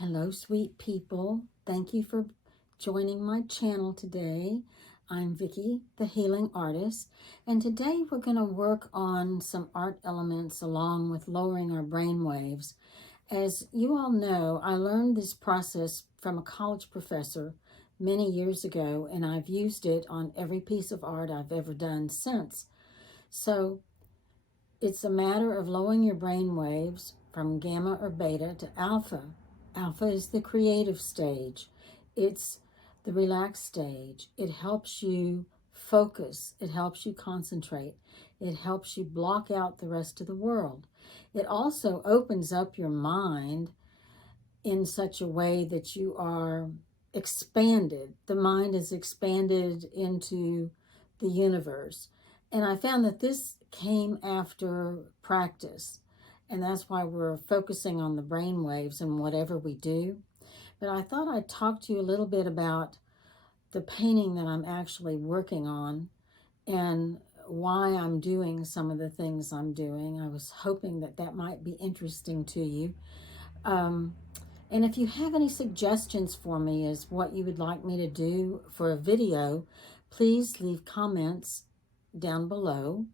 Hello, sweet people. Thank you for joining my channel today. I'm Vicki, the healing artist, and today we're going to work on some art elements along with lowering our brain waves. As you all know, I learned this process from a college professor many years ago, and I've used it on every piece of art I've ever done since. So it's a matter of lowering your brain waves from gamma or beta to alpha. Alpha is the creative stage. It's the relaxed stage. It helps you focus. It helps you concentrate. It helps you block out the rest of the world. It also opens up your mind in such a way that you are expanded. The mind is expanded into the universe. And I found that this came after practice. And that's why we're focusing on the brain waves and whatever we do. But I thought I'd talk to you a little bit about the painting that I'm actually working on and why I'm doing some of the things I'm doing. I was hoping that that might be interesting to you. And if you have any suggestions for me as what you would like me to do for a video, please leave comments down below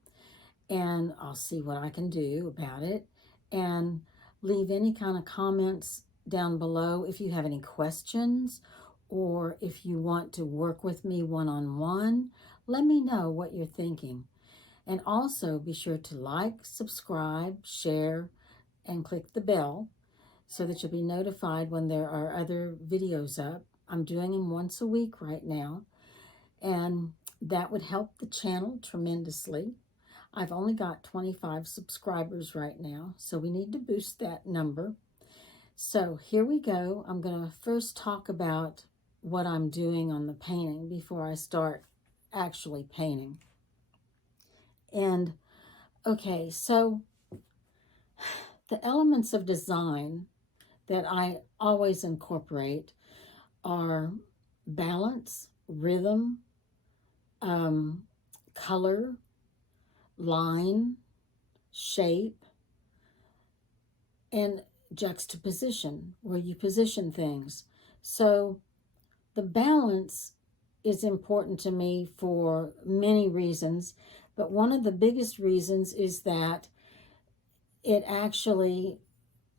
and I'll see what I can do about it. And leave any kind of comments down below if you have any questions or if you want to work with me one-on-one. Let me know what you're thinking. And also be sure to like, subscribe, share, and click the bell so that you'll be notified when there are other videos up. I'm doing them once a week right now, and that would help the channel tremendously. I've only got 25 subscribers right now, so we need to boost that number. So here we go. I'm going to first talk about what I'm doing on the painting before I start actually painting. And okay, so the elements of design that I always incorporate are balance, rhythm, color, line, shape, and juxtaposition, where you position things. So the balance is important to me for many reasons, but one of the biggest reasons is that it actually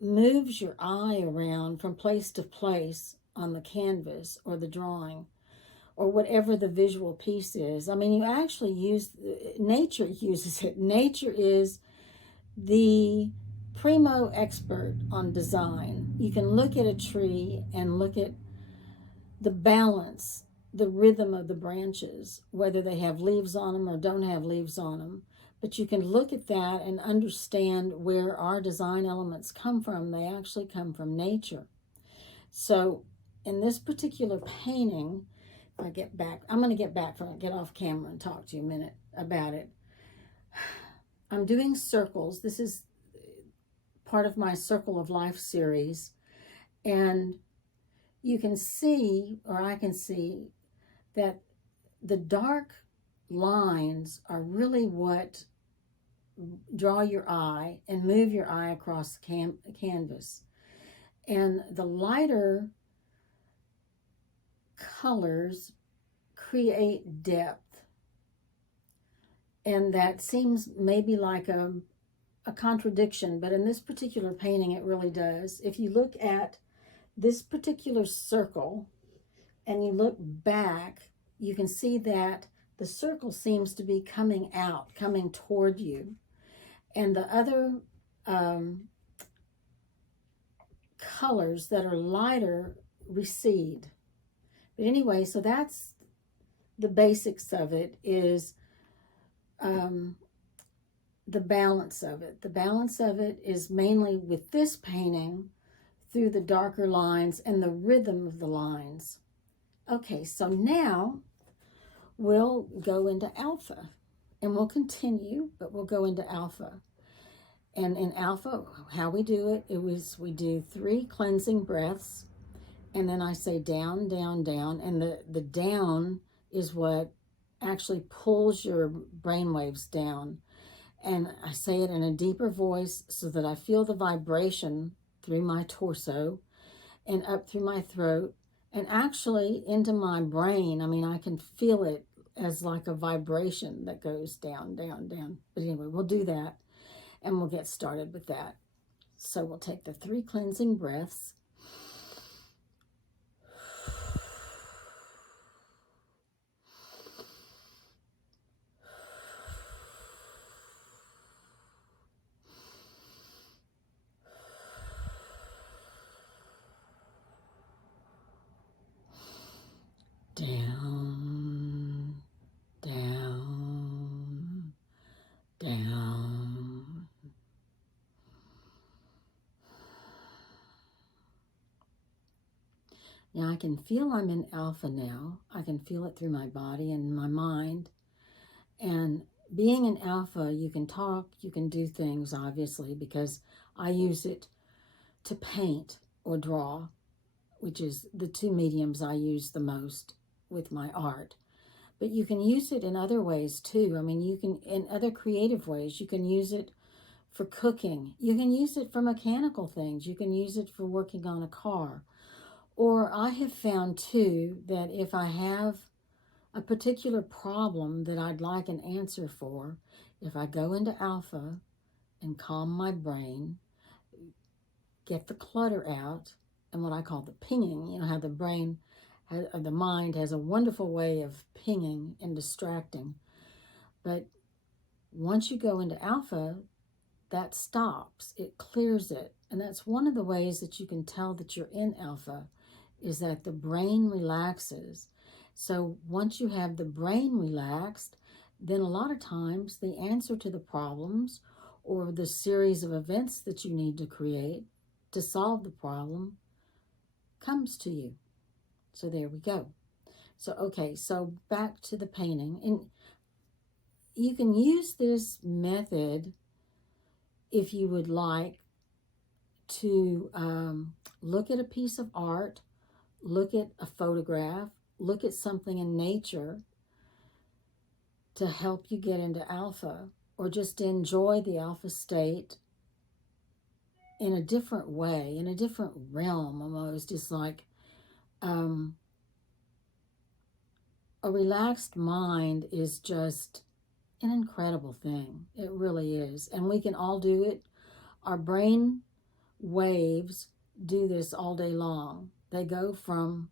moves your eye around from place to place on the canvas or the drawing or whatever the visual piece is. I mean, you actually nature uses it. Nature is the primo expert on design. You can look at a tree and look at the balance, the rhythm of the branches, whether they have leaves on them or don't have leaves on them. But you can look at that and understand where our design elements come from. They actually come from nature. So in this particular painting, if I get back, I'm going to get off camera and talk to you a minute about it. I'm doing circles. This is part of my Circle of Life series. And you can see, or I can see, that the dark lines are really what draw your eye and move your eye across the canvas. And the lighter colors create depth. And that seems maybe like a contradiction, but in this particular painting, it really does. If you look at this particular circle and you look back, you can see that the circle seems to be coming out, coming toward you. And the other colors that are lighter recede. But anyway, so that's the basics of it, is the balance of it. The balance of it is mainly with this painting through the darker lines and the rhythm of the lines. Okay, so now we'll go into alpha, and we'll continue, but we'll go into alpha. And in alpha, how we do it is we do 3 cleansing breaths, and then I say down, down, down, and the down is what actually pulls your brain waves down. And I say it in a deeper voice so that I feel the vibration through my torso. and up through my throat and actually into my brain. I mean, I can feel it as like a vibration that goes down, down, down. But anyway, we'll do that and we'll get started with that. So we'll take the 3 cleansing breaths. Down, down, down. Now I can feel I'm in alpha now. I can feel it through my body and my mind. And being in alpha, you can talk, you can do things, obviously, because I use it to paint or draw, which is the 2 mediums I use the most with my art. But you can use it in other ways too. I mean, you can, in other creative ways, you can use it for cooking. You can use it for mechanical things. You can use it for working on a car. Or I have found too that if I have a particular problem that I'd like an answer for, if I go into alpha and calm my brain, get the clutter out, and what I call the pinging, you know how the brain, the mind has a wonderful way of pinging and distracting. But once you go into alpha, that stops, it clears it. And that's one of the ways that you can tell that you're in alpha, is that the brain relaxes. So once you have the brain relaxed, then a lot of times the answer to the problems or the series of events that you need to create to solve the problem comes to you. So there we go. So, okay, so back to the painting. And you can use this method if you would like to look at a piece of art, look at a photograph, look at something in nature to help you get into alpha, or just enjoy the alpha state in a different way, in a different realm almost. It's like a relaxed mind is just an incredible thing. It really is. And we can all do it. Our brain waves do this all day long. They go from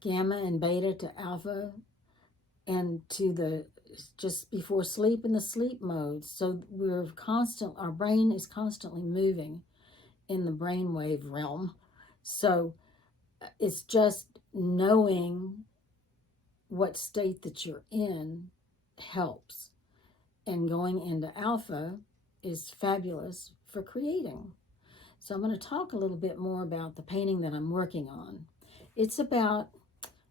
gamma and beta to alpha and to the just before sleep in the sleep mode. So our brain is constantly moving in the brainwave realm. So it's just knowing what state that you're in helps. And going into alpha is fabulous for creating. So I'm going to talk a little bit more about the painting that I'm working on. It's about,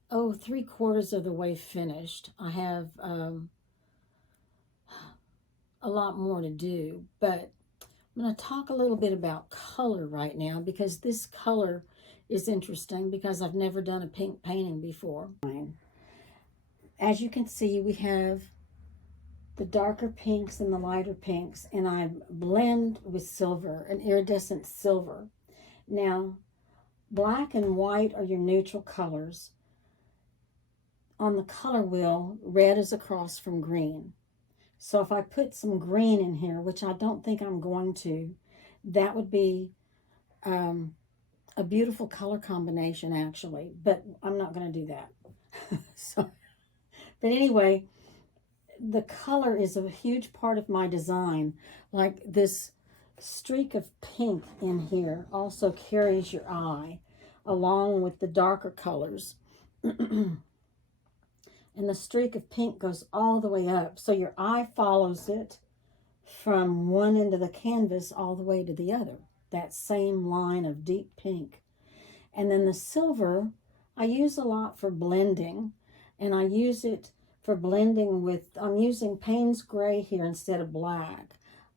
3/4 of the way finished. I have a lot more to do, but I'm going to talk a little bit about color right now because this color is interesting because I've never done a pink painting before. As you can see, we have the darker pinks and the lighter pinks, and I blend with silver, an iridescent silver. Now, black and white are your neutral colors. On the color wheel, red is across from green. So if I put some green in here, which I don't think I'm going to, that would be a beautiful color combination, actually. But I'm not going to do that. So, but anyway, the color is a huge part of my design. Like this streak of pink in here also carries your eye along with the darker colors. And the streak of pink goes all the way up. So your eye follows it from one end of the canvas all the way to the other. That same line of deep pink. And then the silver, I use a lot for blending. And I use it for blending with, I'm using Payne's Gray here instead of black.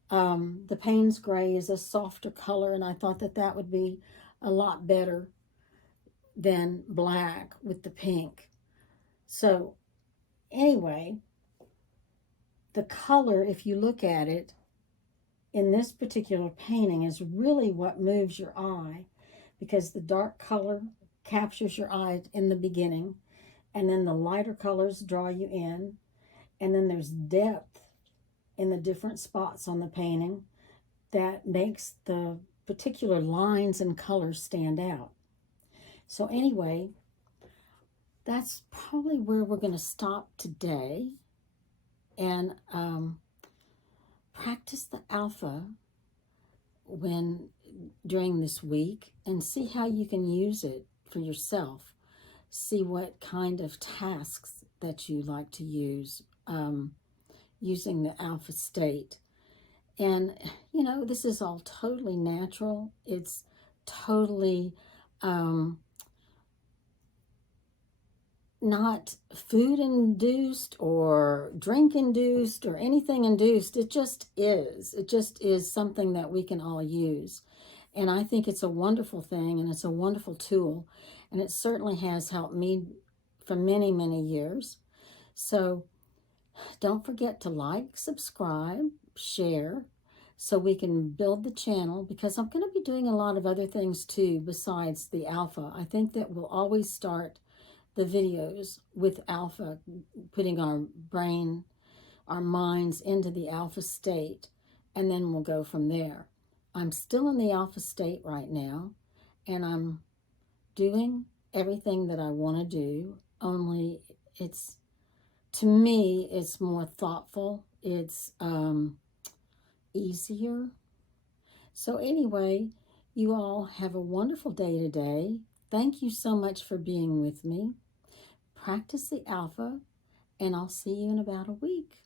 The Payne's Gray is a softer color, and I thought that that would be a lot better than black with the pink. So anyway, the color, if you look at it, in this particular painting is really what moves your eye, because the dark color captures your eye in the beginning, and then the lighter colors draw you in, and then there's depth in the different spots on the painting that makes the particular lines and colors stand out. So anyway, that's probably where we're going to stop today, and practice the alpha during this week and see how you can use it for yourself. See what kind of tasks that you like to use using the alpha state. And, you know, this is all totally natural. It's totally not food induced or drink induced or anything induced. It just is. It just is something that we can all use. And I think it's a wonderful thing, and it's a wonderful tool. And it certainly has helped me for many, many years. So don't forget to like, subscribe, share, so we can build the channel, because I'm going to be doing a lot of other things too besides the alpha. I think that we'll always start the videos with alpha, putting our brain, our minds into the alpha state, and then we'll go from there. I'm still in the alpha state right now, and I'm doing everything that I want to do, only it's, to me, it's more thoughtful, it's easier. So anyway, you all have a wonderful day today. Thank you so much for being with me. Practice the alpha, and I'll see you in about a week.